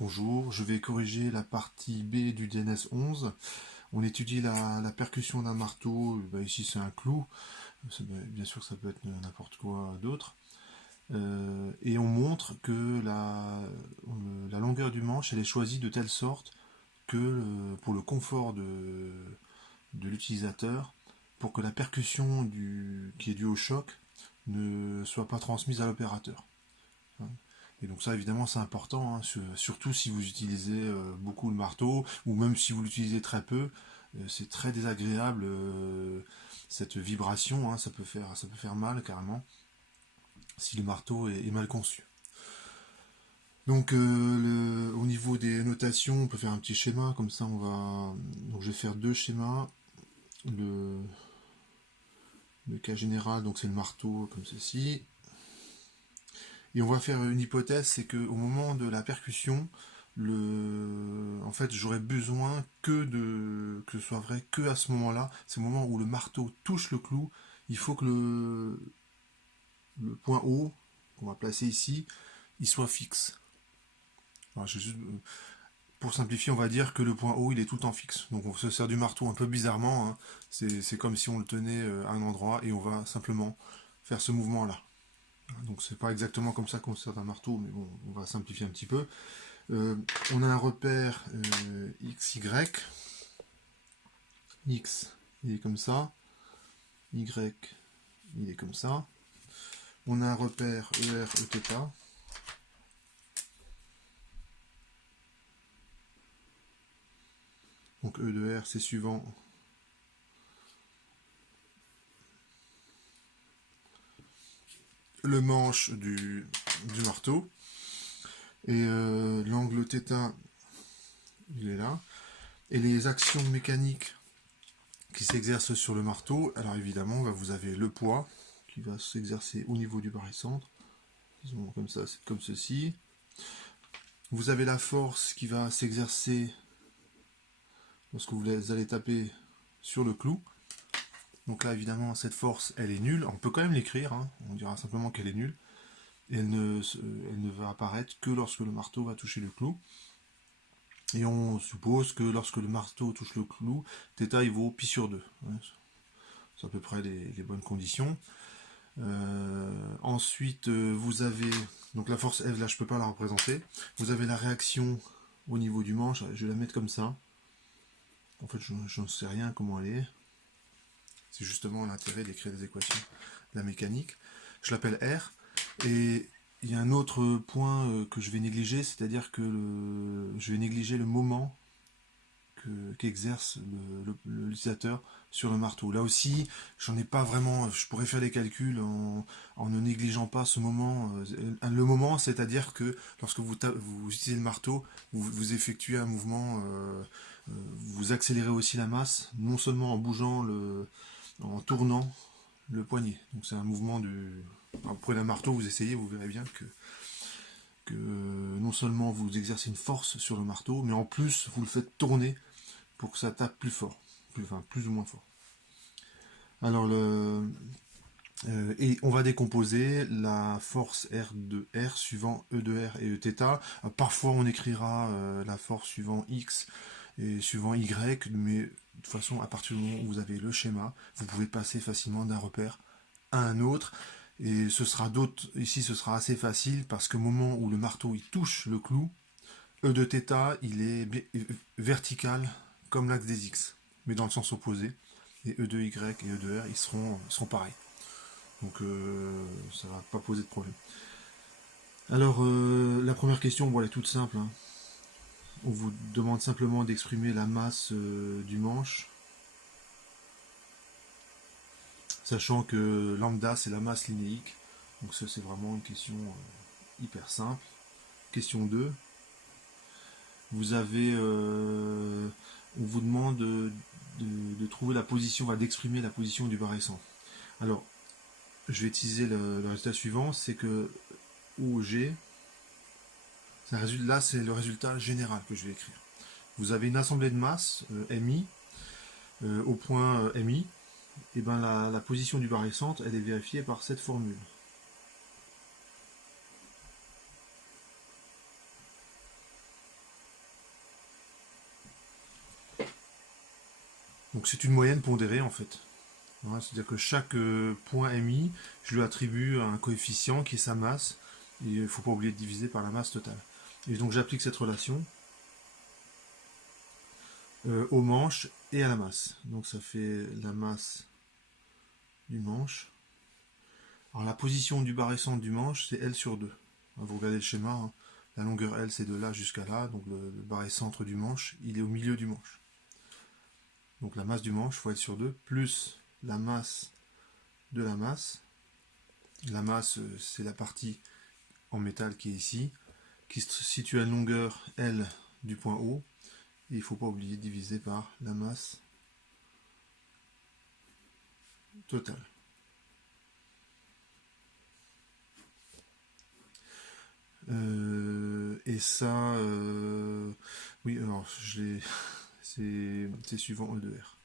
Bonjour, je vais corriger la partie B du DNS 11. On étudie la percussion d'un marteau. Ici c'est un clou. Bien sûr ça peut être n'importe quoi d'autre. Et on montre que la longueur du manche elle est choisie de telle sorte que pour le confort de l'utilisateur, pour que la percussion qui est due au choc ne soit pas transmise à l'opérateur. Et donc ça, évidemment, c'est important, hein, surtout si vous utilisez beaucoup le marteau, ou même si vous l'utilisez très peu, c'est très désagréable, cette vibration, hein, ça peut faire mal carrément, si le marteau est mal conçu. Donc au niveau des notations, on peut faire un petit schéma, comme ça Donc je vais faire deux schémas. Le, le cas général, donc c'est le marteau comme ceci. Et on va faire une hypothèse, c'est qu'au moment de la percussion, en fait, j'aurais besoin que ce soit vrai que à ce moment-là. C'est le moment où le marteau touche le clou. Il faut que le point haut, qu'on va placer ici, il soit fixe. Alors, pour simplifier, on va dire que le point haut, il est tout le temps fixe. Donc on se sert du marteau un peu bizarrement, hein. C'est comme si on le tenait à un endroit et on va simplement faire ce mouvement-là. Donc c'est pas exactement comme ça qu'on se sert d'un marteau, mais bon, on va simplifier un petit peu. On a un repère XY. X, il est comme ça. Y, il est comme ça. On a un repère ER, Eθ. Donc E de R, c'est suivant le manche du marteau. Et l'angle θ, il est là. Et les actions mécaniques qui s'exercent sur le marteau, alors évidemment, vous avez le poids qui va s'exercer au niveau du barycentre. Disons comme ça, c'est comme ceci. Vous avez la force qui va s'exercer lorsque vous allez taper sur le clou. Donc là, évidemment, cette force, elle est nulle. On peut quand même l'écrire, hein. On dira simplement qu'elle est nulle. Et elle ne va apparaître que lorsque le marteau va toucher le clou. Et on suppose que lorsque le marteau touche le clou, θ il vaut pi sur 2. C'est à peu près les bonnes conditions. Ensuite, vous avez... Donc la force F, là, je ne peux pas la représenter. Vous avez la réaction au niveau du manche. Je vais la mettre comme ça. En fait, je n'en sais rien comment elle est. C'est justement l'intérêt d'écrire des équations de la mécanique. Je l'appelle R. Et il y a un autre point que je vais négliger, c'est-à-dire que je vais négliger le moment qu'exerce l'utilisateur sur le marteau. Là aussi, j'en ai pas vraiment. Je pourrais faire des calculs en ne négligeant pas ce moment. Le moment, c'est-à-dire que lorsque vous utilisez le marteau, vous effectuez un mouvement, vous accélérez aussi la masse, non seulement en tournant le poignet. Donc c'est un mouvement vous prenez un marteau, vous essayez, vous verrez bien que non seulement vous exercez une force sur le marteau, mais en plus vous le faites tourner pour que ça tape plus fort, plus ou moins fort. Alors et on va décomposer la force R de R suivant E de R et Eθ. Parfois on écrira la force suivant X et suivant Y, mais de toute façon à partir du moment où vous avez le schéma, vous pouvez passer facilement d'un repère à un autre. Et ici ce sera assez facile parce qu'au moment où le marteau il touche le clou, E de θ il est vertical comme l'axe des X, mais dans le sens opposé. Et E de Y et E de R ils seront pareils. Donc ça va pas poser de problème. Alors la première question, bon, elle est toute simple, hein. On vous demande simplement d'exprimer la masse du manche, sachant que lambda c'est la masse linéique. Donc ça c'est vraiment une question hyper simple. Question 2. On vous demande de trouver la position, d'exprimer la position du barycentre. Alors, je vais utiliser le résultat suivant, c'est que OG, là c'est le résultat général que je vais écrire. Vous avez une assemblée de masse, MI, au point MI, et ben la position du barycentre, elle est vérifiée par cette formule. Donc c'est une moyenne pondérée en fait. Voilà, c'est-à-dire que chaque point MI, je lui attribue un coefficient qui est sa masse, et il ne faut pas oublier de diviser par la masse totale. Et donc j'applique cette relation au manche et à la masse. Donc ça fait la masse du manche. Alors la position du barré centre du manche, c'est L sur 2. Vous regardez le schéma, hein. La longueur L c'est de là jusqu'à là, donc le barré centre du manche, il est au milieu du manche. Donc la masse du manche fois L sur 2, plus la masse de la masse. La masse, c'est la partie en métal qui est ici, qui se situe à une longueur L du point O. Et il ne faut pas oublier de diviser par la masse totale. Et ça, oui, alors c'est suivant E de R.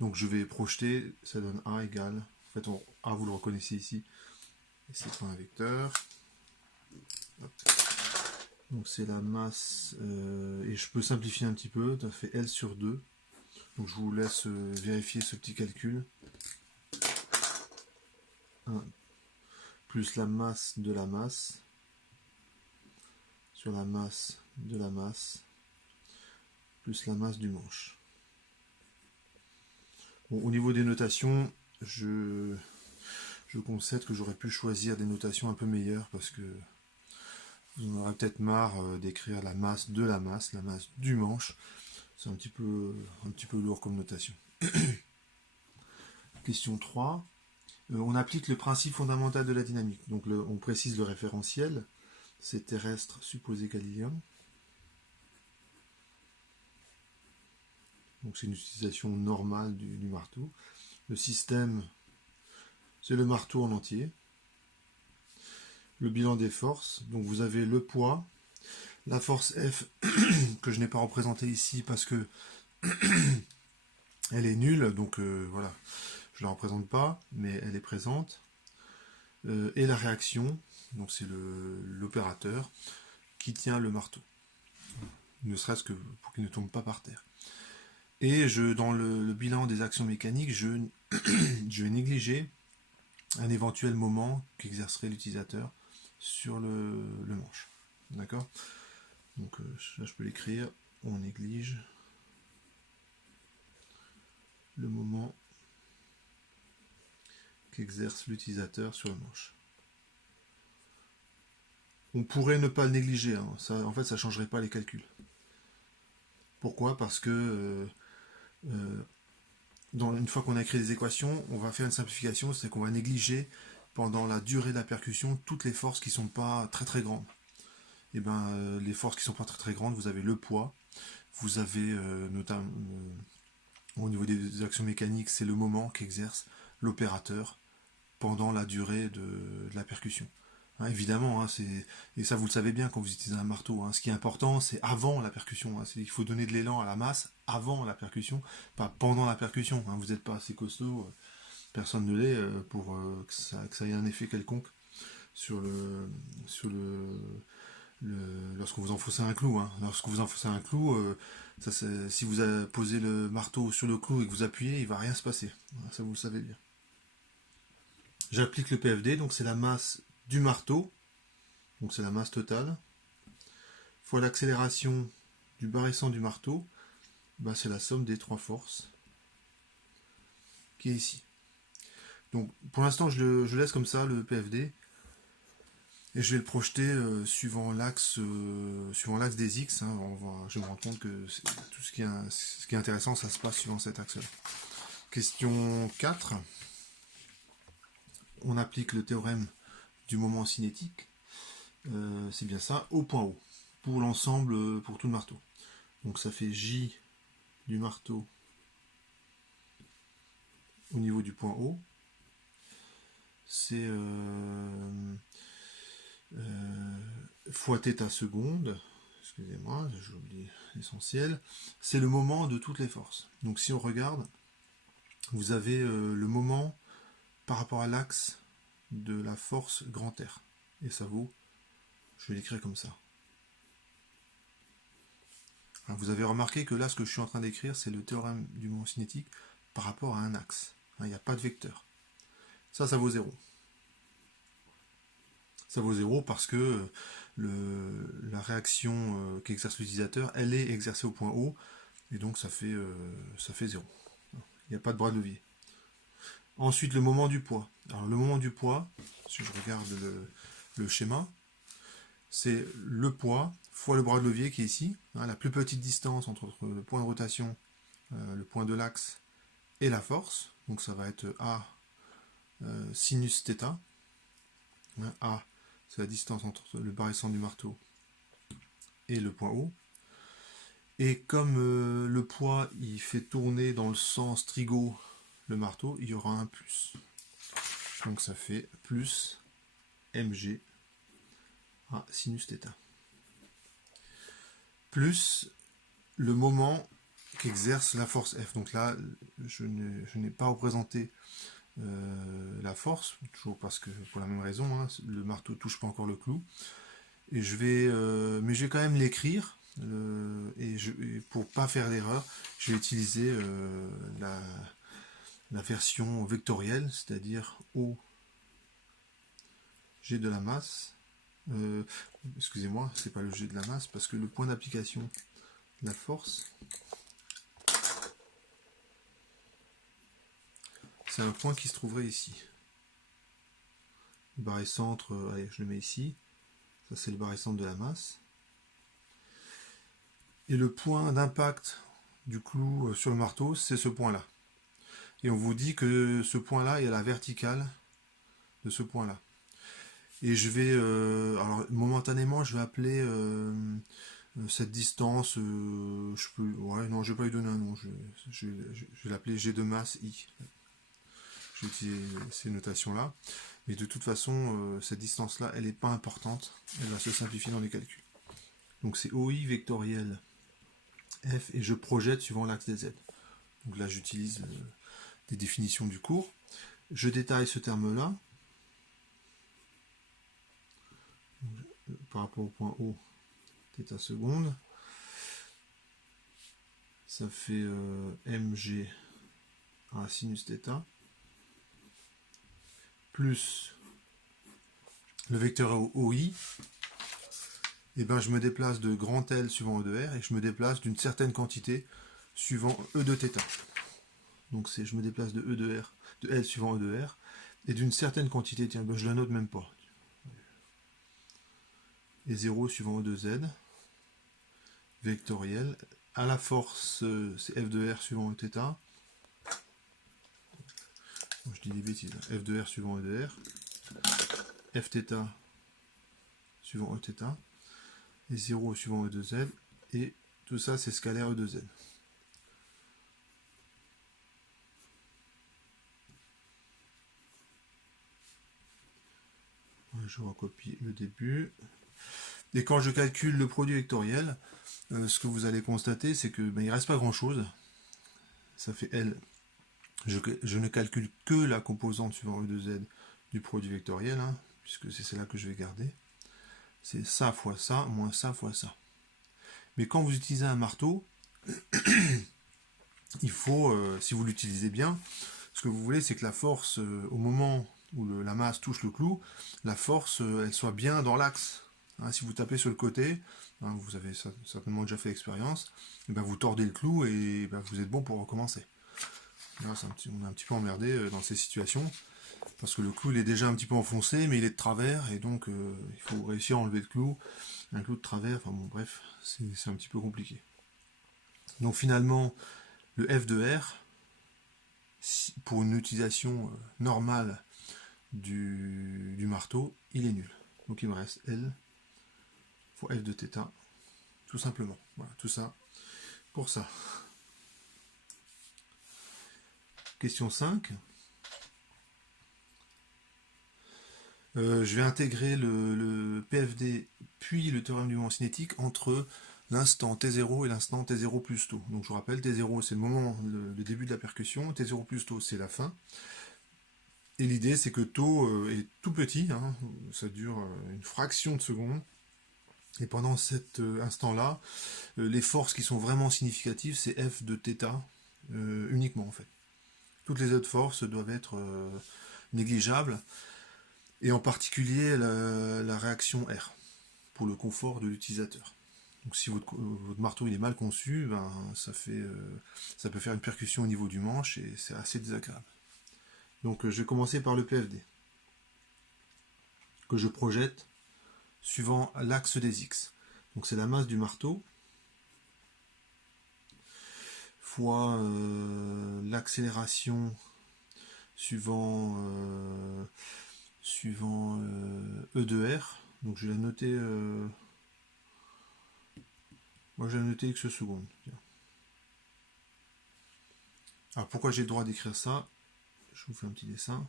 Donc je vais projeter, ça donne A égale, en fait A vous le reconnaissez ici, et c'est point vecteur. Hop. Donc c'est la masse, et je peux simplifier un petit peu, ça fait L sur 2. Donc je vous laisse vérifier ce petit calcul. 1 plus la masse de la masse sur la masse de la masse plus la masse du manche. Bon, au niveau des notations, je concède que j'aurais pu choisir des notations un peu meilleures parce que vous en aurez peut-être marre d'écrire la masse de la masse du manche. C'est un petit peu lourd comme notation. Question 3. On applique le principe fondamental de la dynamique. Donc on précise le référentiel. C'est terrestre supposé galiléen. Donc c'est une utilisation normale du marteau. Le système, c'est le marteau en entier. Le bilan des forces. Donc vous avez le poids, la force F que je n'ai pas représentée ici parce que elle est nulle, donc voilà, je ne la représente pas, mais elle est présente. Et la réaction, donc c'est l'opérateur qui tient le marteau, ne serait-ce que pour qu'il ne tombe pas par terre. Et dans le bilan des actions mécaniques, je vais négliger un éventuel moment qu'exercerait l'utilisateur sur le manche. D'accord? Donc là, je peux l'écrire, on néglige le moment qu'exerce l'utilisateur sur le manche. On pourrait ne pas le négliger, hein. Ça, en fait ça ne changerait pas les calculs. Pourquoi? Parce que une fois qu'on a écrit des équations, on va faire une simplification, c'est qu'on va négliger pendant la durée de la percussion toutes les forces qui ne sont pas très très grandes. Et ben les forces qui ne sont pas très très grandes, vous avez le poids, vous avez notamment au niveau des actions mécaniques, c'est le moment qu'exerce l'opérateur pendant la durée de la percussion. Hein, évidemment, hein, et ça vous le savez bien quand vous utilisez un marteau, hein, ce qui est important c'est avant la percussion, hein, il faut donner de l'élan à la masse avant la percussion, pas pendant la percussion, hein, vous n'êtes pas assez costaud, personne ne l'est pour que ça ait un effet quelconque sur lorsque vous enfoncez un clou. Hein. Lorsque vous enfoncez un clou, si vous posez le marteau sur le clou et que vous appuyez, il ne va rien se passer, ça vous le savez bien. J'applique le PFD, donc c'est la masse du marteau, donc c'est la masse totale, fois l'accélération du barré-centre du marteau, bah c'est la somme des trois forces qui est ici. Donc pour l'instant je laisse comme ça le PFD et je vais le projeter suivant l'axe des X. Hein, je me rends compte que tout ce qui est intéressant ça se passe suivant cet axe-là. Question 4. On applique le théorème du moment cinétique. C'est bien ça, au point O, pour l'ensemble, pour tout le marteau. Donc ça fait J du marteau au niveau du point O. C'est fois θ seconde, excusez-moi, j'oublie l'essentiel, c'est le moment de toutes les forces. Donc si on regarde, vous avez le moment par rapport à l'axe de la force grand R. Et ça vaut, je vais l'écrire comme ça. Vous avez remarqué que là, ce que je suis en train d'écrire, c'est le théorème du moment cinétique par rapport à un axe. Il n'y a pas de vecteur. Ça vaut 0. Ça vaut 0 parce que la réaction qu'exerce l'utilisateur, elle est exercée au point O, et donc ça fait 0. Il n'y a pas de bras de levier. Ensuite, le moment du poids. Alors, le moment du poids, si je regarde le schéma, c'est le poids fois le bras de levier qui est ici. La plus petite distance entre le point de rotation, le point de l'axe, et la force. Donc, ça va être A sinus θ. A, c'est la distance entre le barycentre du marteau et le point O. Et comme le poids, il fait tourner dans le sens trigo le marteau, il y aura un plus. Donc ça fait plus mg à sinus θ. Plus le moment qu'exerce la force F. Donc là, je n'ai pas représenté la force, toujours parce que pour la même raison, hein, le marteau ne touche pas encore le clou. Et mais je vais quand même l'écrire. Et pour pas faire d'erreur, je vais utiliser la version vectorielle, c'est-à-dire O G de la masse. Excusez-moi, c'est pas le G de la masse, parce que le point d'application de la force, c'est un point qui se trouverait ici. Le barycentre, allez, je le mets ici. Ça, c'est le barycentre de la masse. Et le point d'impact du clou sur le marteau, c'est ce point-là. Et on vous dit que ce point-là est à la verticale de ce point-là. Et je vais, alors momentanément, je vais appeler cette distance, je peux, ouais, non, je vais pas lui donner un nom, je vais l'appeler G de masse I. Je vais utiliser ces notations-là. Mais de toute façon, cette distance-là, elle n'est pas importante. Elle va se simplifier dans les calculs. Donc c'est OI vectoriel F et je projette suivant l'axe des Z. Donc là, j'utilise des définitions du cours. Je détaille ce terme-là. Par rapport au point O, θ seconde. Ça fait mg à sinus θ. Plus le vecteur OI, et ben je me déplace de grand L suivant E de R et je me déplace d'une certaine quantité suivant E de θ. Donc je me déplace de E de R, de L suivant E de R, et d'une certaine quantité, tiens, ben je la note même pas. Et 0 suivant E de Z, vectoriel. À la force, c'est F de R suivant E θ. Je dis des bêtises. F de R suivant E de R. F θ suivant E θ. Et 0 suivant E de Z. Et tout ça, c'est scalaire E de Z. Je recopie le début. Et quand je calcule le produit vectoriel, ce que vous allez constater, c'est que il ne reste pas grand-chose. Ça fait L. Je ne calcule que la composante suivant E de Z du produit vectoriel, hein, puisque c'est celle-là que je vais garder. C'est ça fois ça, moins ça fois ça. Mais quand vous utilisez un marteau, il faut, si vous l'utilisez bien, ce que vous voulez, c'est que la force, au moment où la masse touche le clou, la force, elle soit bien dans l'axe. Hein, si vous tapez sur le côté, hein, vous avez certainement déjà fait l'expérience, ben vous tordez le clou et ben vous êtes bon pour recommencer. Là, on est un petit peu emmerdé dans ces situations, parce que le clou il est déjà un petit peu enfoncé, mais il est de travers, et donc il faut réussir à enlever le clou, un clou de travers, enfin bon bref, c'est un petit peu compliqué. Donc finalement, le F de R, pour une utilisation normale du marteau, il est nul. Donc il me reste L fois F de θ, tout simplement. Voilà, tout ça pour ça. Question 5. Je vais intégrer le PFD puis le théorème du moment cinétique entre l'instant T0 et l'instant T0 plus tôt. Donc je vous rappelle, T0 c'est le moment, le début de la percussion, T0 plus tôt c'est la fin. Et l'idée c'est que tôt est tout petit, hein, ça dure une fraction de seconde. Et pendant cet instant-là, les forces qui sont vraiment significatives, c'est F de θ uniquement en fait. Toutes les autres forces doivent être négligeables, et en particulier la réaction R, pour le confort de l'utilisateur. Donc si votre marteau il est mal conçu, ben, ça peut faire une percussion au niveau du manche, et c'est assez désagréable. Donc je vais commencer par le PFD, que je projette suivant l'axe des X. Donc c'est la masse du marteau fois l'accélération suivant E de R. Donc je vais la noter. Moi je vais la noter X secondes. Alors pourquoi j'ai le droit d'écrire ça? Je vous fais un petit dessin.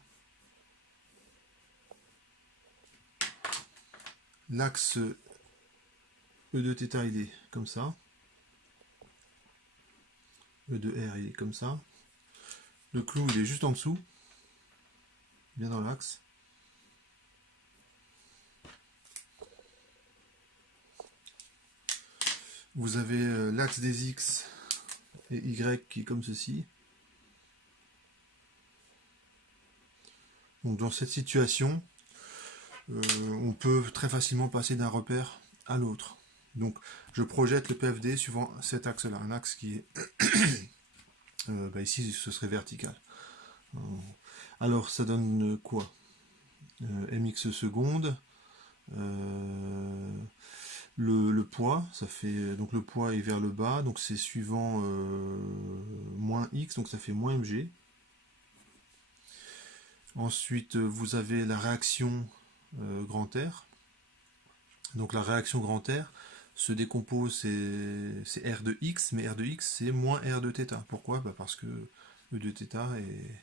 L'axe E de θ il est comme ça. E de R il est comme ça. Le clou il est juste en dessous, bien dans l'axe. Vous avez l'axe des X et Y qui est comme ceci. Donc dans cette situation, on peut très facilement passer d'un repère à l'autre. Donc je projette le PFD suivant cet axe-là, un axe qui est ici ce serait vertical. Alors ça donne quoi? Mx secondes. Le poids, ça fait donc le poids est vers le bas, donc c'est suivant moins x, donc ça fait moins mg. Ensuite vous avez la réaction grand R. Donc la réaction grand R se décompose, c'est R de x, mais R de x c'est moins R de θ. Pourquoi? Parce que E de θ et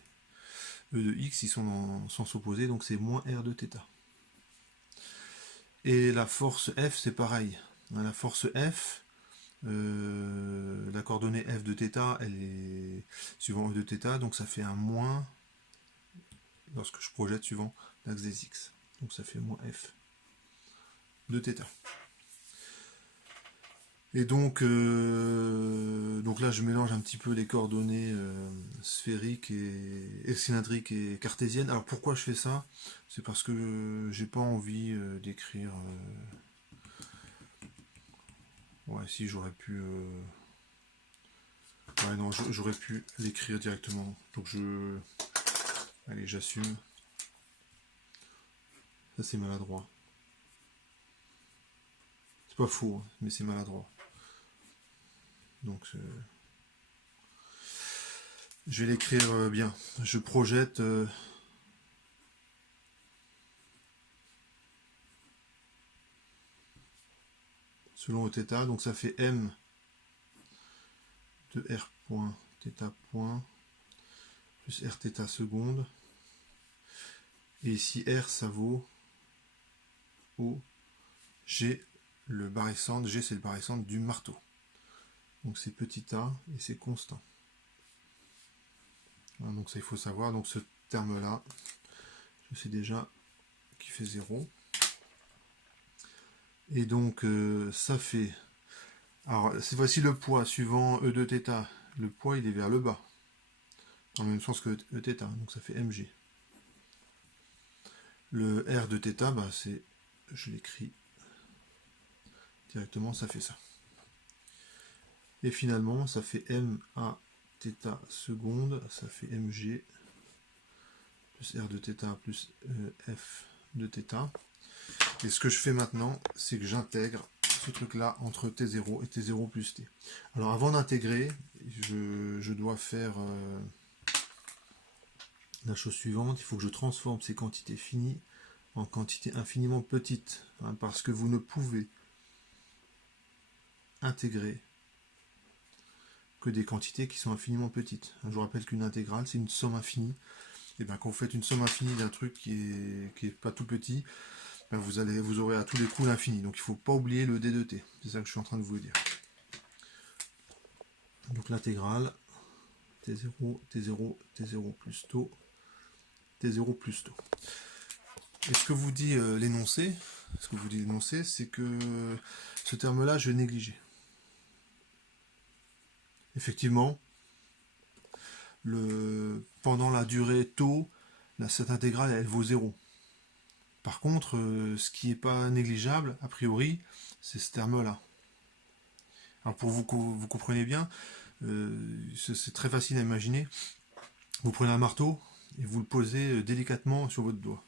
E de x ils sont en sens opposé, donc c'est moins R de θ. Et la force F c'est pareil. La force F, la coordonnée F de θ, elle est suivant E de θ, donc ça fait un moins lorsque je projette suivant l'axe des X. Donc ça fait moins F de θ. Et donc là je mélange un petit peu les coordonnées sphériques et cylindriques et cartésiennes. Alors pourquoi je fais ça? C'est parce que j'ai pas envie d'écrire. Ouais, si j'aurais pu. Ouais, non, j'aurais pu l'écrire directement. Donc allez, j'assume. Ça c'est maladroit. C'est pas faux, hein, mais c'est maladroit. Donc je vais l'écrire bien. Je projette selon θ, donc ça fait m de r point θ point plus r θ seconde. Et ici r ça vaut au g, le barycentre. G c'est le barycentre du marteau. Donc c'est petit a et c'est constant. Voilà, donc ça il faut savoir. Donc ce terme là, je sais déjà qu'il fait 0. Et donc ça fait. Alors c'est voici le poids suivant E de θ. Le poids il est vers le bas, en même sens que E θ, donc ça fait mg. Le R de θ, bah c'est, je l'écris directement, ça fait ça. Et finalement, ça fait m à θ seconde, ça fait mg plus R de θ plus f de θ. Et ce que je fais maintenant, c'est que j'intègre ce truc-là entre T0 et T0 plus T. Alors avant d'intégrer, je dois faire la chose suivante. Il faut que je transforme ces quantités finies en quantités infiniment petites, hein, parce que vous ne pouvez intégrer que des quantités qui sont infiniment petites. Je vous rappelle qu'une intégrale, c'est une somme infinie. Et bien quand vous faites une somme infinie d'un truc qui est pas tout petit, ben vous aurez à tous les coups l'infini. Donc il ne faut pas oublier le d de t. C'est ça que je suis en train de vous dire. Donc l'intégrale, t0, t0, t0 plus tau, t0 plus tau. Et ce que vous dit l'énoncé, c'est que ce terme-là, je vais négliger. Effectivement, pendant la durée taux, cette intégrale, elle vaut 0. Par contre, ce qui n'est pas négligeable, a priori, c'est ce terme-là. Alors pour vous comprenez bien, c'est très facile à imaginer. Vous prenez un marteau et vous le posez délicatement sur votre doigt.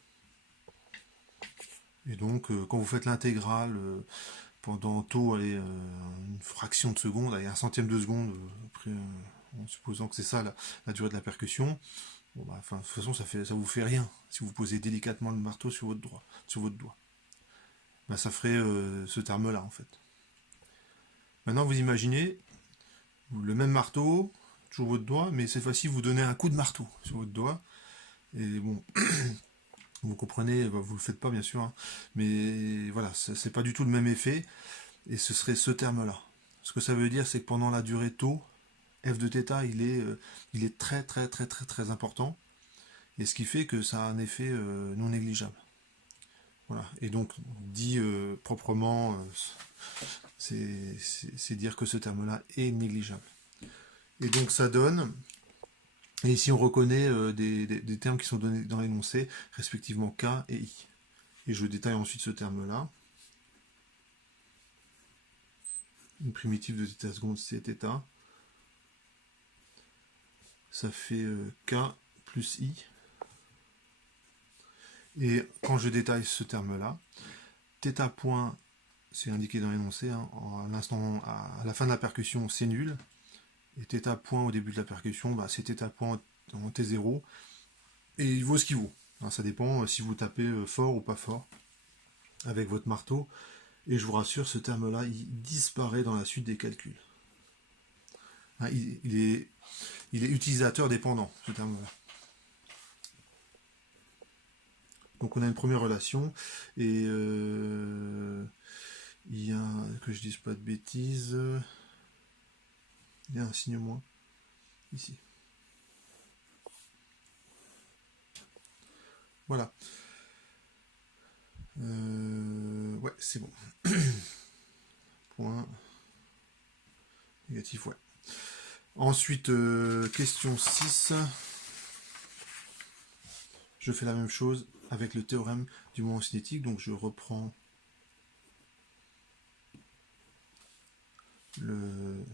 Et donc, quand vous faites l'intégrale pendant taux, allez, une fraction de seconde, allez, un centième de seconde, après, en supposant que c'est ça la durée de la percussion, bon, bah, de toute façon, ça vous fait rien si vous posez délicatement le marteau sur votre doigt. Bah, ça ferait ce terme-là, en fait. Maintenant, vous imaginez le même marteau, toujours votre doigt, mais cette fois-ci, vous donnez un coup de marteau sur votre doigt. Et bon, vous comprenez, bah, vous le faites pas, bien sûr, hein, mais voilà, c'est pas du tout le même effet, et ce serait ce terme-là. Ce que ça veut dire, c'est que pendant la durée taux, f de θ, il est très très très très très important, et ce qui fait que ça a un effet non négligeable. Voilà. Et donc, dit proprement, c'est dire que ce terme-là est négligeable. Et donc ça donne, et ici on reconnaît des termes qui sont donnés dans l'énoncé, respectivement K et I. Et je détaille ensuite ce terme-là. Une primitive de θ seconde, c'est θ. Ça fait K plus I. Et quand je détaille ce terme-là, θ point, c'est indiqué dans l'énoncé, hein, à la fin de la percussion, c'est nul. Et θ point au début de la percussion, bah, c'est θ point en T0. Et il vaut ce qu'il vaut. Alors, ça dépend si vous tapez fort ou pas fort avec votre marteau. Et je vous rassure, ce terme-là, il disparaît dans la suite des calculs. Hein, il est utilisateur dépendant, ce terme-là. Donc on a une première relation, et il y a, que je dise pas de bêtises, il y a un signe moins, ici. Voilà. Ouais, c'est bon. Point. Négatif, ouais. Ensuite, question 6. Je fais la même chose avec le théorème du moment cinétique, donc je reprends le...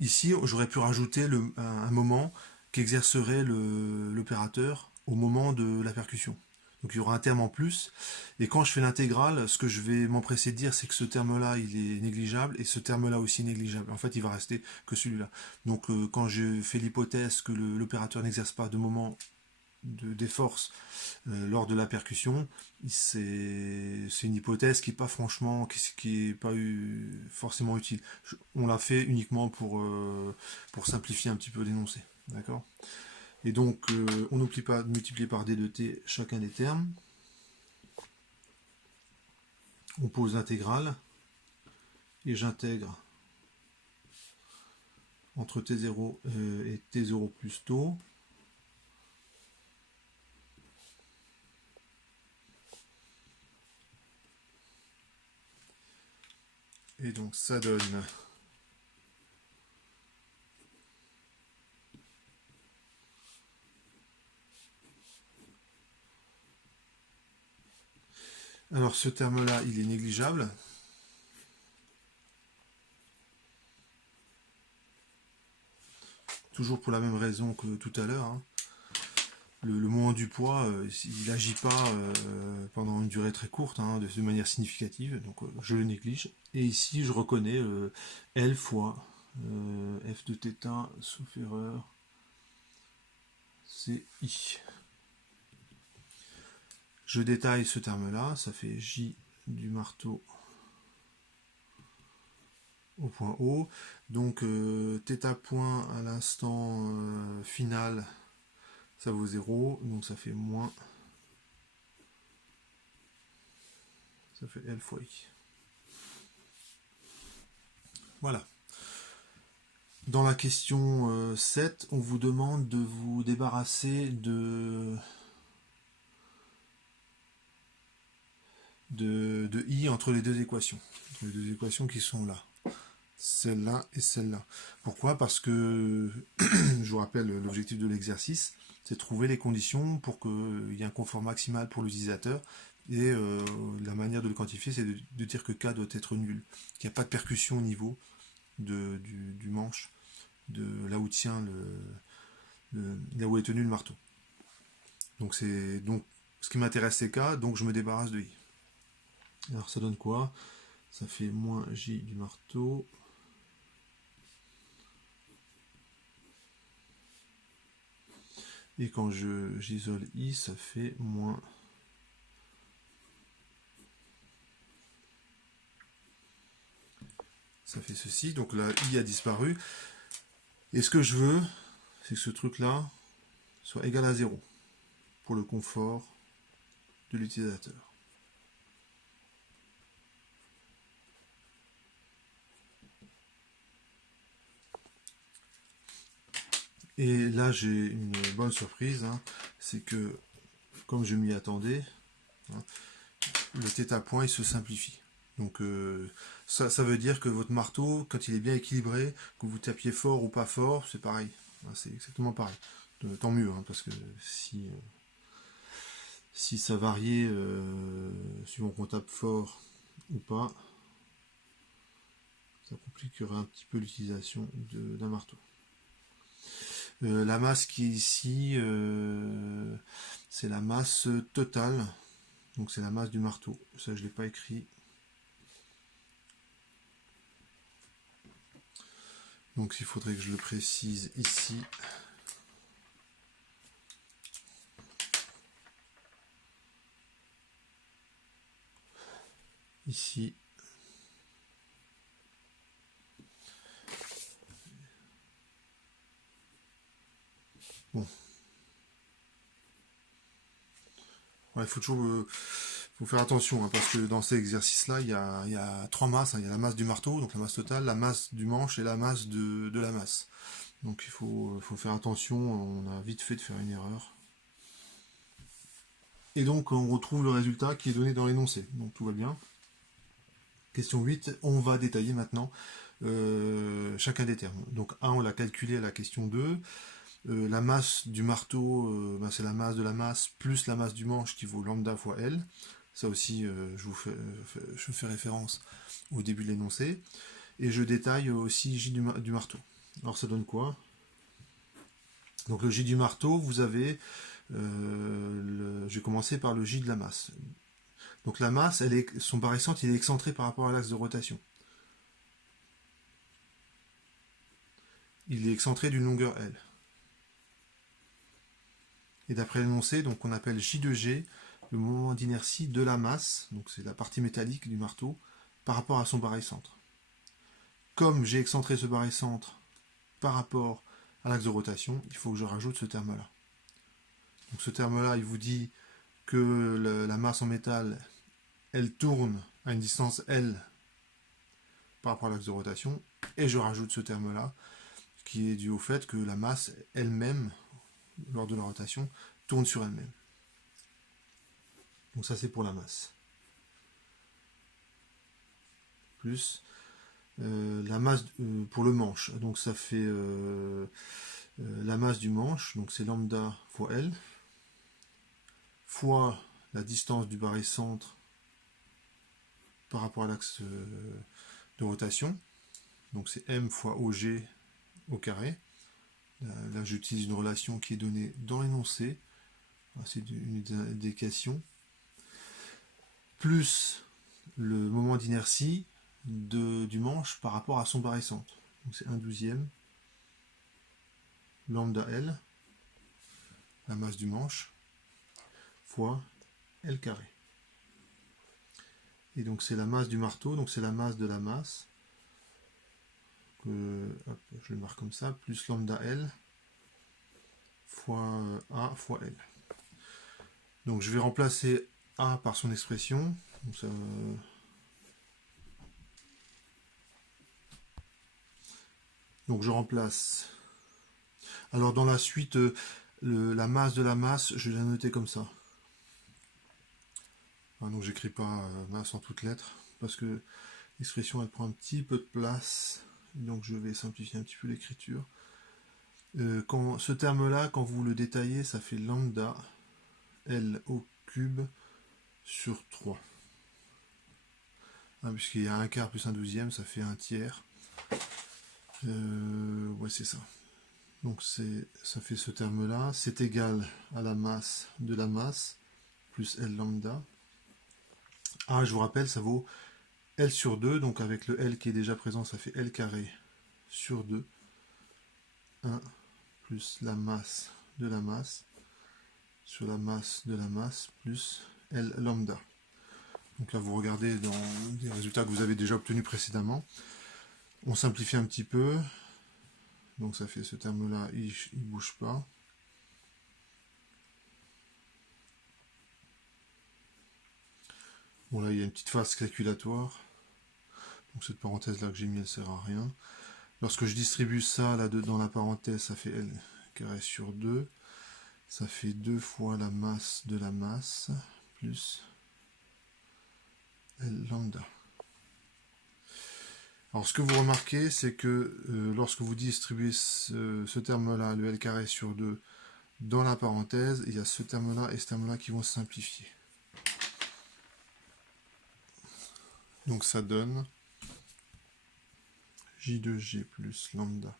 Ici, j'aurais pu rajouter un moment qu'exercerait l'opérateur au moment de la percussion. Donc il y aura un terme en plus. Et quand je fais l'intégrale, ce que je vais m'empresser de dire, c'est que ce terme-là, il est négligeable, et ce terme-là aussi négligeable. En fait, il va rester que celui-là. Donc quand je fais l'hypothèse que l'opérateur n'exerce pas de moment des forces lors de la percussion, c'est une hypothèse qui n'est pas franchement, qui est pas forcément utile. On l'a fait uniquement pour simplifier un petit peu l'énoncé. D'accord. Et donc, on n'oublie pas de multiplier par d de t chacun des termes. On pose l'intégrale, et j'intègre entre t0 et t0 plus taux. Et donc, ça donne... Alors, ce terme-là, il est négligeable. Toujours pour la même raison que tout à l'heure. Hein. Le moment du poids, il n'agit pas pendant une durée très courte, hein, de manière significative, donc je le néglige. Et ici, je reconnais L fois f de θ, sauf erreur, c'est I. Je détaille ce terme-là, ça fait J du marteau au point O. Donc θ point à l'instant final, ça vaut 0, donc ça fait moins. Ça fait L fois I. Voilà. Dans la question 7, on vous demande de vous débarrasser de i entre les deux équations. Entre les deux équations qui sont là. Celle-là et celle-là. Pourquoi? Parce que, je vous rappelle, l'objectif de l'exercice, c'est de trouver les conditions pour qu'il y ait un confort maximal pour l'utilisateur. Et la manière de le quantifier, c'est de dire que K doit être nul, qu'il n'y a pas de percussion au niveau du manche, de là où tient là où est tenu le marteau. Donc ce qui m'intéresse c'est K, donc je me débarrasse de I. Alors ça donne quoi? Ça fait moins J du marteau. Et quand j'isole I, ça fait moins. Ça fait ceci. Donc là, I a disparu. Et ce que je veux, c'est que ce truc-là soit égal à 0 pour le confort de l'utilisateur. Et là, j'ai une bonne surprise, hein, c'est que, comme je m'y attendais, hein, le θ point il se simplifie. Donc ça veut dire que votre marteau, quand il est bien équilibré, que vous tapiez fort ou pas fort, c'est pareil. C'est exactement pareil. Tant mieux, hein, parce que si ça variait suivant qu'on tape fort ou pas, ça compliquerait un petit peu l'utilisation d'un marteau. La masse qui est ici, c'est la masse totale. Donc c'est la masse du marteau. Ça, je ne l'ai pas écrit. Donc il faudrait que je le précise ici. Ici. Bon. Ouais, il faut toujours faut faire attention, hein, parce que dans ces exercices-là, il y a trois masses. Hein. Il y a la masse du marteau, donc la masse totale, la masse du manche et la masse de la masse. Donc il faut faire attention, on a vite fait de faire une erreur. Et donc on retrouve le résultat qui est donné dans l'énoncé. Donc tout va bien. Question 8, on va détailler maintenant chacun des termes. Donc 1, on l'a calculé à la question 2. La masse du marteau, c'est la masse de la masse plus la masse du manche qui vaut lambda fois L. Ça aussi, je fais référence au début de l'énoncé. Et je détaille aussi J du marteau. Alors ça donne quoi? Donc le J du marteau, vous avez... je vais commencer par le J de la masse. Donc la masse, son barycentre, il est excentré par rapport à l'axe de rotation. Il est excentré d'une longueur L. Et d'après l'énoncé, donc on appelle J de G le moment d'inertie de la masse, donc c'est la partie métallique du marteau, par rapport à son barycentre. Comme j'ai excentré ce barycentre par rapport à l'axe de rotation, il faut que je rajoute ce terme-là. Donc ce terme-là, il vous dit que la masse en métal, elle tourne à une distance L par rapport à l'axe de rotation, et je rajoute ce terme-là, qui est dû au fait que la masse elle-même, lors de la rotation, tourne sur elle-même. Donc ça c'est pour la masse. Plus la masse pour le manche. Donc ça fait la masse du manche, donc c'est lambda fois L, fois la distance du barycentre par rapport à l'axe de rotation. Donc c'est M fois OG au carré. Là j'utilise une relation qui est donnée dans l'énoncé. C'est une indication. Plus le moment d'inertie du manche par rapport à son barycentre. Donc c'est 1/12 lambda L, la masse du manche, fois L carré. Et donc c'est la masse du marteau, donc c'est la masse de la masse. Hop, je le marque comme ça, plus lambda L fois A fois L. Donc je vais remplacer A par son expression. Donc ça, Donc je remplace. Alors dans la suite, la masse de la masse, je l'ai noté comme ça. Donc j'écris pas masse en toutes lettres, parce que l'expression elle prend un petit peu de place, donc je vais simplifier un petit peu l'écriture. Ce terme-là, quand vous le détaillez, ça fait lambda L au cube sur 3. Puisqu'il y a un quart plus un douzième, ça fait un tiers. Ouais, c'est ça. Donc ça fait ce terme-là. C'est égal à la masse de la masse, plus L lambda. Je vous rappelle, ça vaut L sur 2, donc avec le L qui est déjà présent, ça fait L carré sur 2. 1 plus la masse de la masse sur la masse de la masse plus L lambda. Donc là, vous regardez dans des résultats que vous avez déjà obtenus précédemment. On simplifie un petit peu. Donc ça fait ce terme-là, il ne bouge pas. Bon là, il y a une petite phase calculatoire. Donc cette parenthèse-là que j'ai mis, elle ne sert à rien. Lorsque je distribue ça là dans la parenthèse, ça fait L carré sur 2. Ça fait 2 fois la masse de la masse plus L lambda. Alors ce que vous remarquez, c'est que lorsque vous distribuez ce terme-là, le L carré sur 2, dans la parenthèse, il y a ce terme-là et ce terme-là qui vont se simplifier. Donc ça donne J de G plus lambda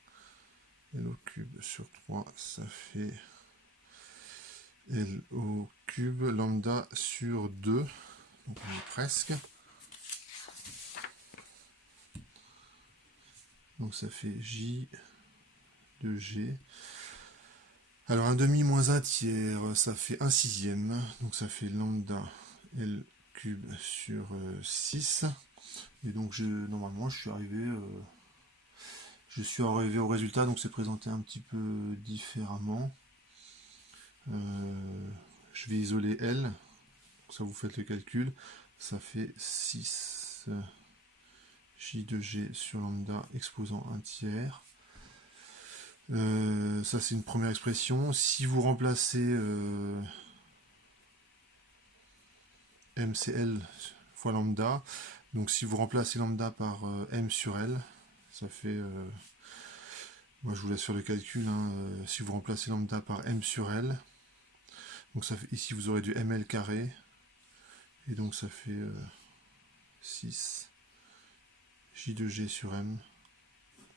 L au cube sur 3, ça fait L au cube lambda sur 2. Donc on est presque. Donc ça fait J de G. Alors un demi moins un tiers, ça fait un sixième. Donc ça fait lambda L cube sur 6. Et donc normalement je suis arrivé au résultat, donc c'est présenté un petit peu différemment. Je vais isoler L, ça vous faites le calcul, ça fait 6 J de G sur lambda exposant un tiers. Ça c'est une première expression. Si vous remplacez MCL fois lambda, donc si vous remplacez lambda par M sur L, ça fait... moi je vous laisse faire le calcul, si vous remplacez lambda par M sur L, donc ça fait, ici vous aurez du ML carré, et donc ça fait 6 J de G sur M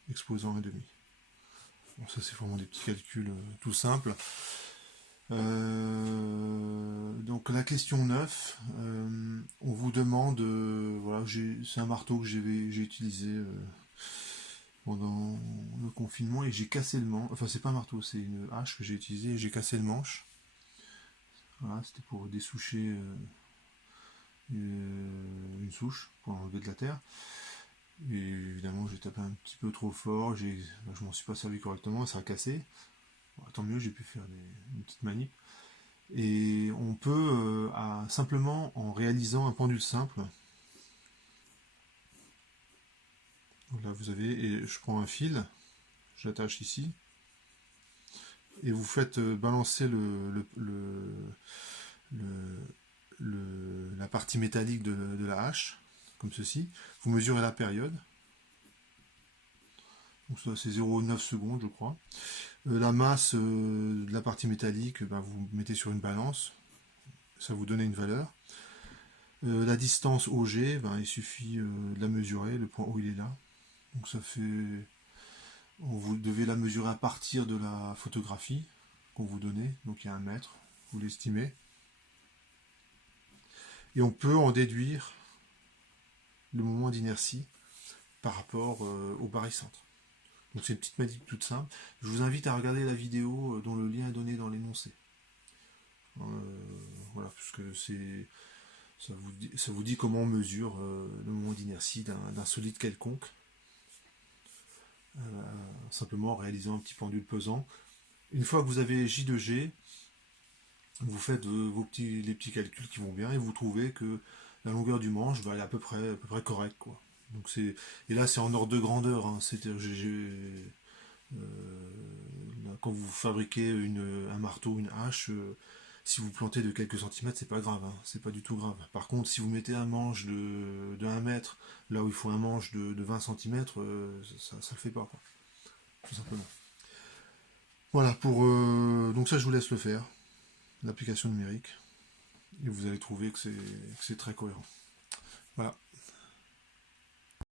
exposant 1,5. Bon, ça c'est vraiment des petits calculs tout simples. Donc la question 9, on vous demande, voilà, c'est un marteau que j'ai utilisé pendant le confinement et j'ai cassé le manche. Enfin c'est pas un marteau, c'est une hache que j'ai utilisée et j'ai cassé le manche. Voilà, c'était pour dessoucher une souche, pour enlever de la terre. Et évidemment j'ai tapé un petit peu trop fort, je m'en suis pas servi correctement, ça a cassé. Bon, tant mieux, j'ai pu faire une petite manip. Et on peut, simplement en réalisant un pendule simple, donc là vous avez, et je prends un fil, j'attache ici, et vous faites balancer la partie métallique de la hache, comme ceci. Vous mesurez la période, donc ça c'est 0,9 secondes je crois. La masse de la partie métallique, vous mettez sur une balance, ça vous donne une valeur. La distance OG, il suffit de la mesurer, le point où il est là. Donc ça fait... Vous devez la mesurer à partir de la photographie qu'on vous donnait, donc il y a 1 mètre, vous l'estimez. Et on peut en déduire le moment d'inertie par rapport au barycentre. Donc c'est une petite manip toute simple. Je vous invite à regarder la vidéo dont le lien est donné dans l'énoncé. Voilà, puisque ça vous dit comment on mesure le moment d'inertie d'un solide quelconque. Simplement en réalisant un petit pendule pesant. Une fois que vous avez J de G, vous faites les petits calculs qui vont bien et vous trouvez que la longueur du manche va aller à peu près correct, quoi. Donc et là c'est en ordre de grandeur, hein. Quand vous fabriquez un marteau, une hache, si vous plantez de quelques centimètres, c'est pas grave, hein. C'est pas du tout grave. Par contre, si vous mettez un manche de 1 mètre, là où il faut un manche de 20 centimètres, ça le fait pas, quoi. Tout simplement. Voilà, donc ça je vous laisse le faire, l'application numérique, et vous allez trouver que c'est très cohérent. Voilà.